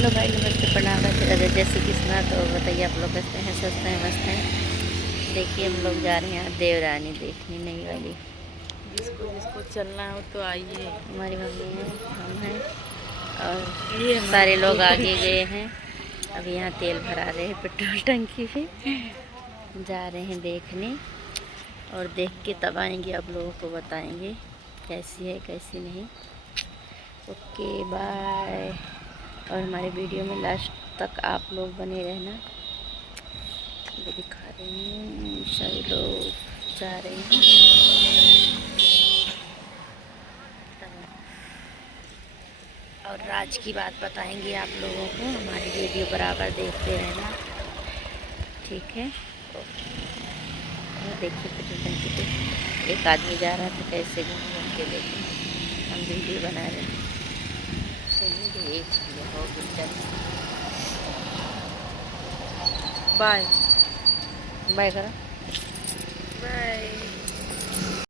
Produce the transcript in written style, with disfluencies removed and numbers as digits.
Hello भाई, नमस्ते, प्रणाम, राधे राधे, जय श्री कृष्णा। तो बताइए आप लोग कैसे हैं, स्वस्थ हैं, मस्त हैं। देखिए हम लोग जा रहे हैं आज देवरानी देखने, नई वाली। जिसको जिसको चलना हो तो आइए। हमारी मम्मी है, हम हैं और ये हमारी सारे लोग आगे बुजुर्ग गए हैं। अभी यहाँ तेल भरा रहे हैं पेट्रोल टंकी पे। जा रहे हैं देखने और देख के तब आएंगे, आप लोगों को बताएंगे कैसी है कैसी नहीं। Okay bye. और हमारे वीडियो में लास्ट तक आप लोग बने रहना। ये दिखा रहे हैं सभी लोग जा रहे हैं। और राज की बात बताएंगे आप लोगों को, हमारी वीडियो बराबर देखते रहना, ठीक है। और देखिए पेट्रोल टंकी पे एक आदमी जा रहा था, कैसे घूम घूम के देखें, हम वीडियो बना रहे हैं। चलिए देख लिया हो चल। बाय बाय करो। बाय।